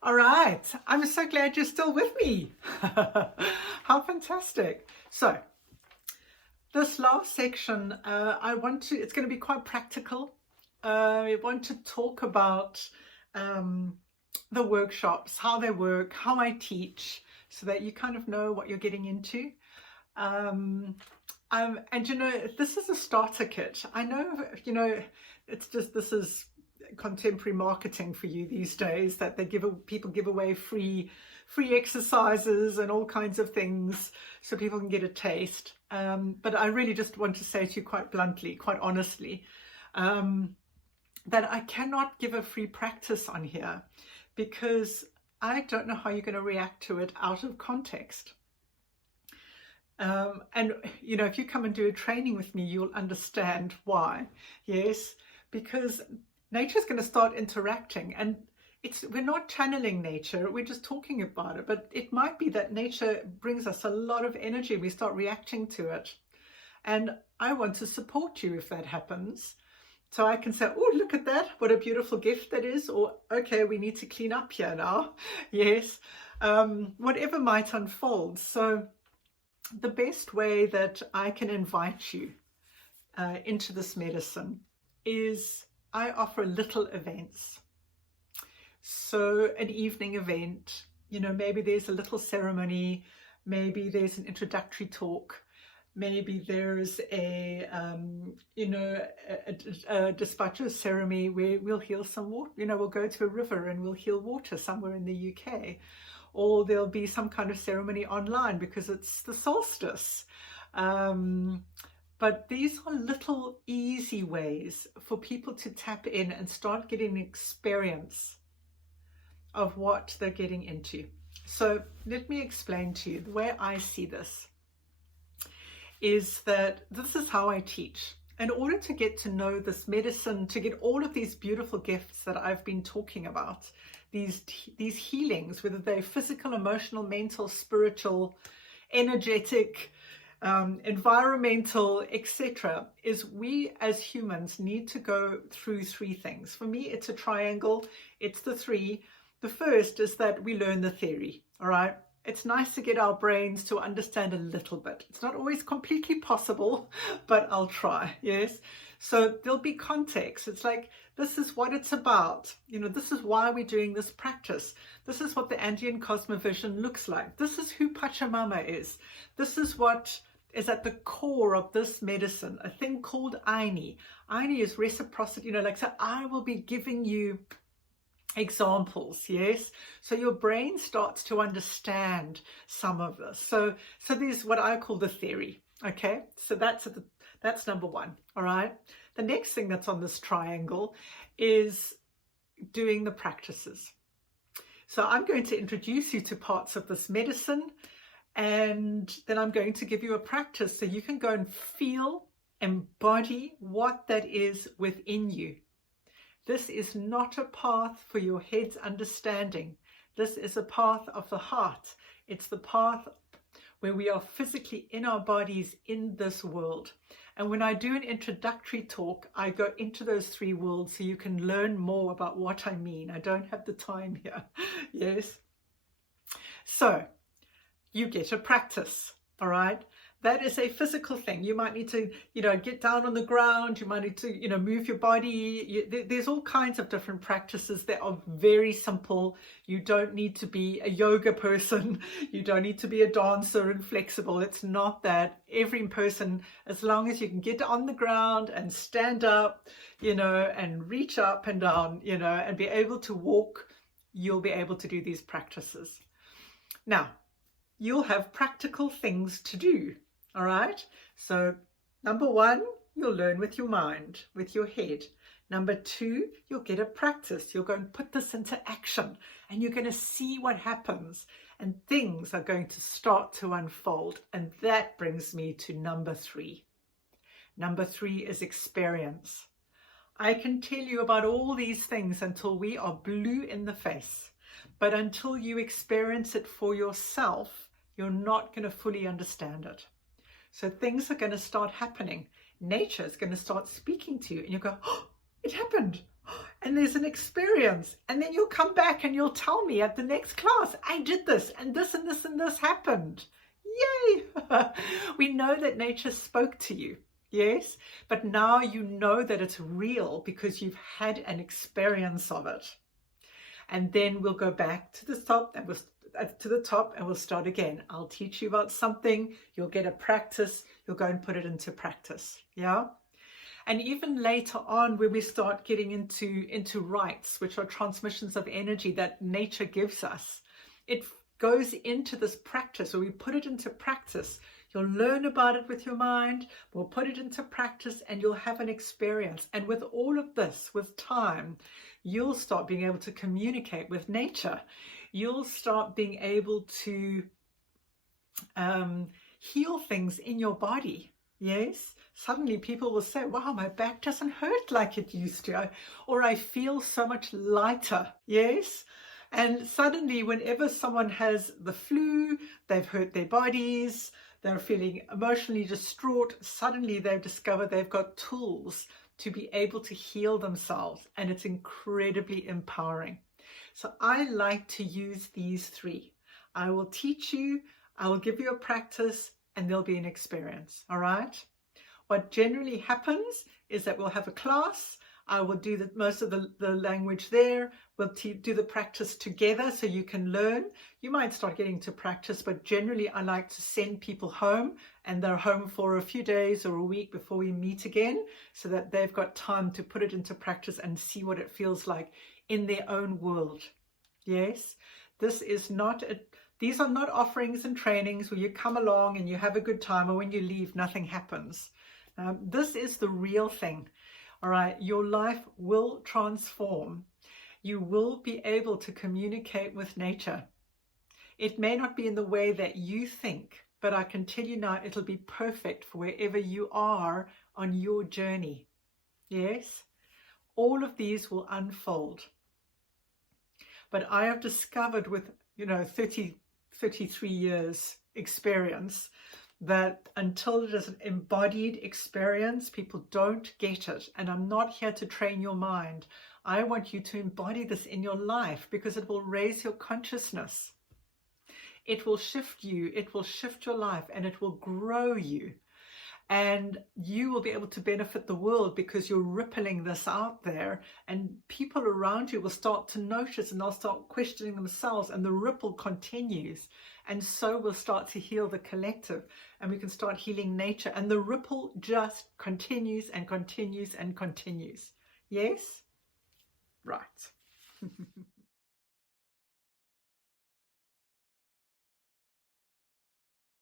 All right, I'm so glad you're still with me. How fantastic. So, this last section, it's going to be quite practical. I want to talk about um, the workshops, how they work, how I teach, so that you kind of know what you're getting into. Um, and this is a starter kit. I know, it's just this is contemporary marketing for you these days, that people give away free exercises and all kinds of things so people can get a taste. But I really just want to say to you quite bluntly, quite honestly, that I cannot give a free practice on here because I don't know how you're going to react to it out of context. And if you come and do a training with me, you'll understand why. Yes, because nature's going to start interacting, and we're not channeling nature, we're just talking about it. But it might be that nature brings us a lot of energy, we start reacting to it. And I want to support you if that happens. So I can say, oh, look at that, what a beautiful gift that is, or okay, we need to clean up here now. Yes, whatever might unfold. So the best way that I can invite you into this medicine is I offer little events. So an evening event, maybe there's a little ceremony, maybe there's an introductory talk, maybe there's a despacho ceremony where we'll heal some water, we'll go to a river and we'll heal water somewhere in the UK. Or there'll be some kind of ceremony online because it's the solstice. But these are little easy ways for people to tap in and start getting an experience of what they're getting into. So let me explain to you the way I see this is that this is how I teach. In order to get to know this medicine, to get all of these beautiful gifts that I've been talking about, these healings, whether they're physical, emotional, mental, spiritual, energetic, environmental, etc., is we as humans need to go through three things. For me, it's a triangle. It's the three. The first is that we learn the theory, all right? It's nice to get our brains to understand a little bit. It's not always completely possible, but I'll try, yes? So there'll be context. It's like, this is what it's about. This is why we're doing this practice. This is what the Andean Cosmovision looks like. This is who Pachamama is. This is what is at the core of this medicine, a thing called Aini. Aini is reciprocity, so I will be giving you examples, yes, so your brain starts to understand some of this. So there's what I call the theory. Okay, so that's number one. All right, the next thing that's on this triangle is doing the practices. So I'm going to introduce you to parts of this medicine, and then I'm going to give you a practice so you can go and feel, embody what that is within you. This is not a path for your head's understanding. This is a path of the heart. It's the path where we are physically in our bodies in this world. And when I do an introductory talk, I go into those three worlds so you can learn more about what I mean. I don't have the time here. Yes. So you get a practice, all right? That is a physical thing. You might need to, get down on the ground. You might need to, move your body. There's all kinds of different practices that are very simple. You don't need to be a yoga person. You don't need to be a dancer and flexible. It's not that. Every person, as long as you can get on the ground and stand up, and reach up and down, and be able to walk, you'll be able to do these practices. Now, you'll have practical things to do. All right, so number one, you'll learn with your mind, with your head. Number two, you'll get a practice. You'll go and put this into action, and you're going to see what happens, and things are going to start to unfold. And that brings me to number three. Number three is experience. I can tell you about all these things until we are blue in the face, but until you experience it for yourself, you're not going to fully understand it. So things are going to start happening. Nature is going to start speaking to you, and you go, oh, it happened. and there's an experience, and then you'll come back and you'll tell me at the next class, I did this and this and this and this happened. Yay! We know that nature spoke to you, yes, but now you know that it's real because you've had an experience of it. And then we'll go back to the top and we'll start again. I'll teach you about something, you'll get a practice, you'll go and put it into practice. Yeah. And even later on, when we start getting into rites, which are transmissions of energy that nature gives us, it goes into this practice, or we put it into practice. You'll learn about it with your mind, we'll put it into practice, and you'll have an experience. And with all of this, with time, you'll start being able to communicate with nature. You'll start being able to heal things in your body. Yes, suddenly people will say, wow, my back doesn't hurt like it used to, or I feel so much lighter. Yes. And suddenly, whenever someone has the flu, they've hurt their bodies, they're feeling emotionally distraught, suddenly they've discovered they've got tools to be able to heal themselves, and it's incredibly empowering. So I like to use these three. I will teach you, I will give you a practice, and there'll be an experience. All right. What generally happens is that we'll have a class. I will do most of the language there. We'll do the practice together so you can learn. You might start getting to practice, but generally I like to send people home, and they're home for a few days or a week before we meet again, so that they've got time to put it into practice and see what it feels like in their own world. Yes, these are not offerings and trainings where you come along and you have a good time, or when you leave, nothing happens. This is the real thing. All right, your life will transform. You will be able to communicate with nature. It may not be in the way that you think, but I can tell you now, it'll be perfect for wherever you are on your journey. Yes, all of these will unfold. But I have discovered with, 33 years experience, that until it is an embodied experience, people don't get it. And I'm not here to train your mind. I want you to embody this in your life, because it will raise your consciousness. It will shift you, it will shift your life, and it will grow you. And you will be able to benefit the world because you're rippling this out there, and people around you will start to notice, and they'll start questioning themselves, and the ripple continues. And so we'll start to heal the collective, and we can start healing nature, and the ripple just continues and continues and continues. Yes? Right.